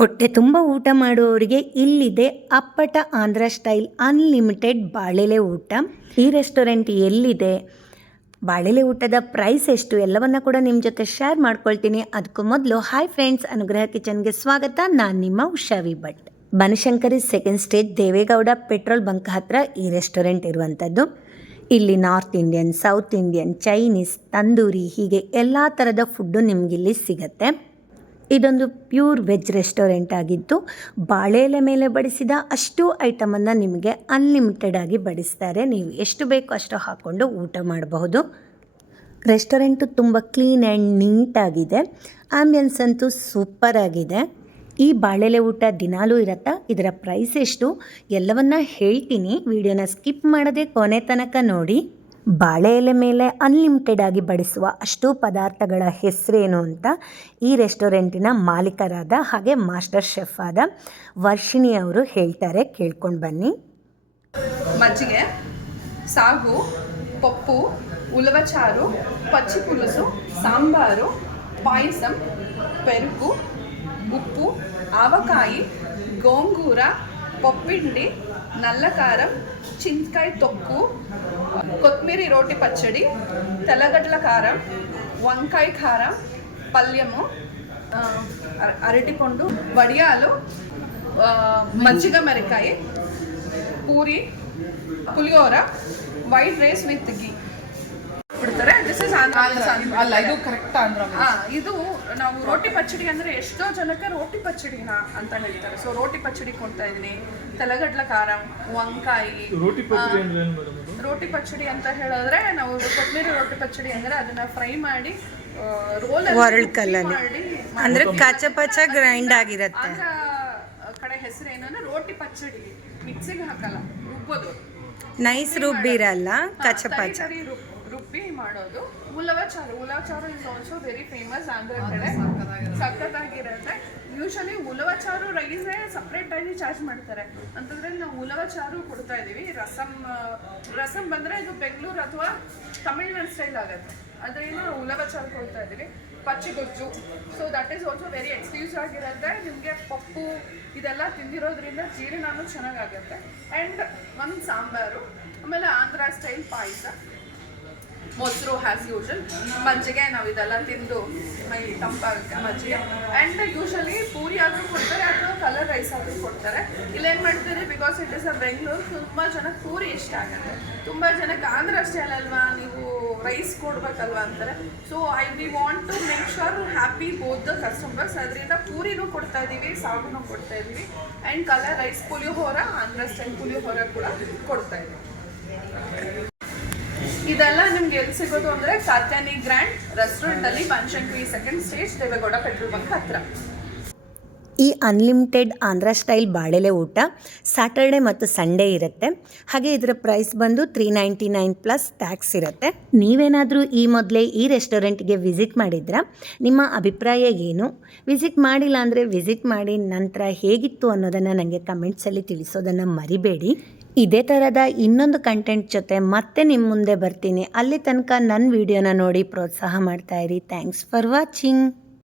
ಹೊಟ್ಟೆ ತುಂಬ ಊಟ ಮಾಡುವವರಿಗೆ ಇಲ್ಲಿದೆ ಅಪ್ಪಟ ಆಂಧ್ರ ಸ್ಟೈಲ್ ಅನ್ಲಿಮಿಟೆಡ್ ಬಾಳೆಲೆ ಊಟ. ಈ ರೆಸ್ಟೋರೆಂಟ್ ಎಲ್ಲಿದೆ, ಬಾಳೆಲೆ ಊಟದ ಪ್ರೈಸ್ ಎಷ್ಟು ಎಲ್ಲವನ್ನ ಕೂಡ ನಿಮ್ಮ ಜೊತೆ ಶೇರ್ ಮಾಡ್ಕೊಳ್ತೀನಿ. ಅದಕ್ಕೂ ಮೊದಲು ಹಾಯ್ ಫ್ರೆಂಡ್ಸ್, ಅನುಗ್ರಹ ಕಿಚನ್ಗೆ ಸ್ವಾಗತ. ನಾನು ನಿಮ್ಮ ಉಷಾವಿ Bhat. Banashankari second stage Devegowda petrol bunk ಹತ್ರ ಈ ರೆಸ್ಟೋರೆಂಟ್ ಇರುವಂಥದ್ದು. ಇಲ್ಲಿ north Indian, south Indian, Chinese, tandoori ಹೀಗೆ ಎಲ್ಲ ಥರದ ಫುಡ್ಡು ನಿಮಗಿಲ್ಲಿ ಸಿಗತ್ತೆ. ಇದೊಂದು ಪ್ಯೂರ್ ವೆಜ್ ರೆಸ್ಟೋರೆಂಟ್ ಆಗಿದ್ದು ಬಾಳೆ ಎಲೆ ಮೇಲೆ ಬಡಿಸಿದ ಅಷ್ಟು ಐಟಮನ್ನು ನಿಮಗೆ ಅನ್ಲಿಮಿಟೆಡ್ ಆಗಿ ಬಡಿಸ್ತಾರೆ. ನೀವು ಎಷ್ಟು ಬೇಕೋ ಅಷ್ಟು ಹಾಕ್ಕೊಂಡು ಊಟ ಮಾಡಬಹುದು. ರೆಸ್ಟೋರೆಂಟು ತುಂಬ ಕ್ಲೀನ್ ಆ್ಯಂಡ್ ನೀಟಾಗಿದೆ. ಆ್ಯಂಬಿಯನ್ಸ್ ಅಂತೂ ಸೂಪರ್ ಆಗಿದೆ. ಈ ಬಾಳೆಲೆ ಊಟ ದಿನಾಲೂ ಇರತ್ತಾ, ಇದರ ಪ್ರೈಸ್ ಎಷ್ಟು ಎಲ್ಲವನ್ನ ಹೇಳ್ತೀನಿ. ವಿಡಿಯೋನ ಸ್ಕಿಪ್ ಮಾಡದೆ ಕೊನೆ ತನಕ ನೋಡಿ. ಬಾಳೆ ಎಲೆ ಮೇಲೆ ಅನ್ಲಿಮಿಟೆಡ್ ಆಗಿ ಬಡಿಸುವ ಅಷ್ಟು ಪದಾರ್ಥಗಳ ಹೆಸರೇನು ಅಂತ ಈ ರೆಸ್ಟೋರೆಂಟಿನ ಮಾಲೀಕರಾದ ಹಾಗೆ ಮಾಸ್ಟರ್ ಶೆಫ್ ಆದ ವರ್ಷಿಣಿ ಅವರು ಹೇಳ್ತಾರೆ. ಕೇಳ್ಕೊಂಡು ಬನ್ನಿ. ಮಜ್ಜಿಗೆ, ಸಾಗು, ಪಪ್ಪು, ಉಲವಚಾರು, ಪಚ್ಚಿ ಪುಲುಸು, ಸಾಂಬಾರು, ಪಾಯಸಂ, ಪೆರುಗು, ಉಪ್ಪು, ಆವಕಾಯಿ, ಗೋಂಗೂರ, ಪಪ್ಪಿಂಡಿ, ನಲ್ಲಕಾರಂ, చింతకాయ ತೊಕ್ಕು, కొత్తిమీర రోటి పచ్చడి, తెల్లగడ్డల కారం, వంకాయ కారం, పల్యము, అరటిపండు, వడియాలు, మజ్జిగ మిరకాయ, పూరి, పులిహోర, వైట్ రైస్ ವಿತ್ ಘೀ ಬಿಡ್ತಾರೆ. ದಿಸ್ ಇಸ್ ಅಲ್ಲ, ಇದು ಕರೆಕ್ಟ್ ಆಂಧ್ರ. ಇದು ನಾವು ರೋಟಿ ಪಚ್ಚಡಿ ಅಂದರೆ ಎಷ್ಟೋ ಜನಕ್ಕೆ ರೋಟಿ ಪಚ್ಚಡಿನ ಅಂತ ಹೇಳ್ತಾರೆ. ಸೊ ರೋಟಿ ಪಚ್ಚಡಿ ಕೊಡ್ತಾ ಇದ್ದೀನಿ. ತೆಲಗಡ್ಲ ಖಾರ, ವಂಕಾಯಿ. ರೋಟಿ ಪಚ್ಚಡಿ ಅಂತ ಹೇಳಿದ್ರೆ ನಾವು ಕೊತ್ತಂಬರಿ ರೋಟಿ ಪಚ್ಚಡಿ ಅಂದರೆ ಅದನ್ನ ಫ್ರೈ ಮಾಡಿ ರೋಲ್ ಮಾಡಿ ಅಂದ್ರೆ ಕಚ್ಚ ಪಚ್ಚ ಗ್ರೈಂಡ್ ಆಗಿರುತ್ತೆ. ಕಡೆ ಹೆಸರು ಏನಂದ್ರೆ ರೋಟಿ ಪಚ್ಚಡಿ. ಮಿಕ್ಸಿಗೆ ಹಾಕಲ್ಲ, ರುಬ್ಬೋದು. ನೈಸ್ ರುಬ್ಬಿರಲ್ಲ, ಕಚ್ಚ ಪಚ್ಚ ರುಬ್ಬಿ ಮಾಡೋದು. Ulavacharu is also very famous Andhra ಕಡೆ. ಸಖತ್ತಾಗಿರುತ್ತೆ. ಯೂಶಲಿ ಉಲವಚಾರು ರೈಸೇ ಸಪ್ರೇಟ್ ಆಗಿ ಚಾರ್ಜ್ ಮಾಡ್ತಾರೆ. ಅಂತಂದ್ರೆ ನಾವು ಉಲವಚಾರು ಕೊಡ್ತಾ ಇದೀವಿ. ರಸಂ ಬಂದ್ರೆ ಇದು ಬೆಂಗಳೂರು ಅಥವಾ ತಮಿಳ್ನಾಡು ಸ್ಟೈಲ್ ಆಗುತ್ತೆ. ಅದರಿಂದ ನಾವು ಉಲವಚಾರು ಕೊಡ್ತಾ ಇದೀವಿ. ಪಚ್ಚಿಗೊಜ್ಜು, so that is also very exclusive ಆಗಿರುತ್ತೆ. ನಿಮಗೆ ಪಪ್ಪು ಇದೆಲ್ಲ ತಿಂದಿರೋದ್ರಿಂದ ಜೀರ್ಣನೂ ಚೆನ್ನಾಗಾಗುತ್ತೆ. ಆ್ಯಂಡ್ ಒಂದು ಸಾಂಬಾರು, ಆಮೇಲೆ ಆಂಧ್ರ ಸ್ಟೈಲ್ ಪಾಯಸ, ಮೊಸರು ಹ್ಯಾಸ್ ಯೂಶಲ್, ಮಜ್ಜಿಗೆ. ನಾವು ಇದೆಲ್ಲ ತಿಂದು ಮೈ ತಂಪಾಗುತ್ತೆ ಮಜ್ಜಿಗೆ. ಆ್ಯಂಡ್ ಯೂಶಲಿ ಪೂರಿ ಆದರೂ ಕೊಡ್ತಾರೆ ಅಥವಾ ಕಲರ್ ರೈಸ್ ಆದರೂ ಕೊಡ್ತಾರೆ. ಇಲ್ಲೇನು ಮಾಡ್ತೀರಿ, because it is a Bengaluru, ತುಂಬ ಜನಕ್ಕೆ ಪೂರಿ ಇಷ್ಟ ಆಗುತ್ತೆ. ತುಂಬ ಜನಕ್ಕೆ ಆಂಧ್ರ ಸ್ಟೈಲ್ ಅಲ್ವಾ, ನೀವು ರೈಸ್ ಕೊಡ್ಬೇಕಲ್ವಾ ಅಂತಾರೆ. So we want to make sure happy both the customers. ಅದರಿಂದ ಪೂರಿನೂ ಕೊಡ್ತಾ ಇದ್ದೀವಿ, ಸಾಗುನೂ ಕೊಡ್ತಾ ಇದ್ದೀವಿ. ಆ್ಯಂಡ್ ಕಲರ್ ರೈಸ್, ಪುಲಿಹೋರ, ಆಂಧ್ರ ಸ್ಟೈಲ್ ಪುಲಿಹೋರ ಕೂಡ ಕೊಡ್ತಾ ಇದ್ದೀವಿ. ಇದೆಲ್ಲ ನಿಮ್ಗೆ ಎಲ್ಲಿ ಸಿಗೋದು ಅಂದರೆ ಕಾತ್ಯಾನಿ ಗ್ರ್ಯಾಂಡ್ ರೆಸ್ಟೋರೆಂಟ್ ಅಲ್ಲಿ, Banashankari second stage, Devegowda petrol bunk ಹತ್ರ. ಈ ಅನ್ಲಿಮಿಟೆಡ್ ಆಂಧ್ರ ಸ್ಟೈಲ್ ಬಾಳೆಲೆ ಊಟ ಸ್ಯಾಟರ್ಡೆ ಮತ್ತು ಸಂಡೇ ಇರುತ್ತೆ. ಹಾಗೆ ಇದರ ಪ್ರೈಸ್ ಬಂದು $399 ಪ್ಲಸ್ ಟ್ಯಾಕ್ಸ್ ಇರುತ್ತೆ. ನೀವೇನಾದರೂ ಈ ಮೊದಲೇ ಈ ರೆಸ್ಟೋರೆಂಟ್ಗೆ ವಿಸಿಟ್ ಮಾಡಿದ್ರಾ? ನಿಮ್ಮ ಅಭಿಪ್ರಾಯ ಏನು? ವಿಸಿಟ್ ಮಾಡಿಲ್ಲ ಅಂದರೆ ವಿಸಿಟ್ ಮಾಡಿ ನಂತರ ಹೇಗಿತ್ತು ಅನ್ನೋದನ್ನು ನನಗೆ ಕಮೆಂಟ್ಸಲ್ಲಿ ತಿಳಿಸೋದನ್ನು ಮರಿಬೇಡಿ. ಇದೇ ಥರದ ಇನ್ನೊಂದು ಕಂಟೆಂಟ್ ಜೊತೆ ಮತ್ತೆ ನಿಮ್ಮ ಮುಂದೆ ಬರ್ತೀನಿ. ಅಲ್ಲಿ ತನಕ ನನ್ನ ವಿಡಿಯೋನ ನೋಡಿ ಪ್ರೋತ್ಸಾಹ ಮಾಡ್ತಾಯಿರಿ. Thanks for watching.